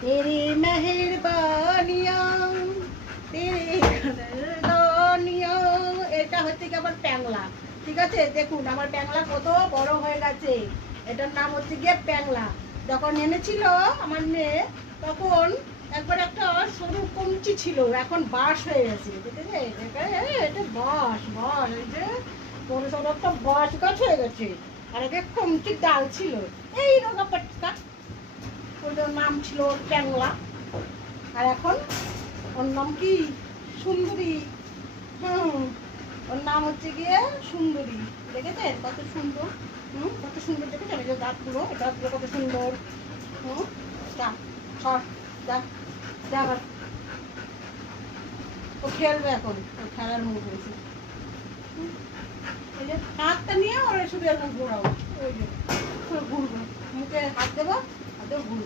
तेरी मेहरबानिया तेरे कदरदानिया। এটা হচ্ছে কি আমার প্যাংলা, ঠিক আছে? দেখুন আমার প্যাংলা কত বড় হয়ে গেছে। এটার নাম হচ্ছে গিয়ে প্যাংলা। যখন এনেছিল আমার মেয়ে তখন একবার একটা সরু কঞ্চি ছিল, এখন বাঁশ হয়ে গেছে, ঠিক আছে? এটা বাঁশ বাঁশ, এই যে বড় সড়ো একটা বাঁশ গাছ হয়ে গেছে। আর আগে কঞ্চির ডাল ছিল, এই রোগা পাটকা, ওটার নাম ছিল ওর প্যাংলা। আর এখন ওর নাম কি? সুন্দরী। হুম, ওর নাম হচ্ছে গিয়ে সুন্দরী। দেখেছেন কত সুন্দর? কত সুন্দর দেখেছেন? এই যে দাঁতগুলো, এই দাঁতগুলো কত সুন্দর। যা সর, যা যা আবার। ও খেলবে এখন, ও খেলার মুখ হয়েছে। এই যে হাতটা নিয়ে ওরা শুধু এরকম ঘোরাও, ওই যে ঘুরবে, মুখে হাত দেবো, হাতেও ঘুরবে।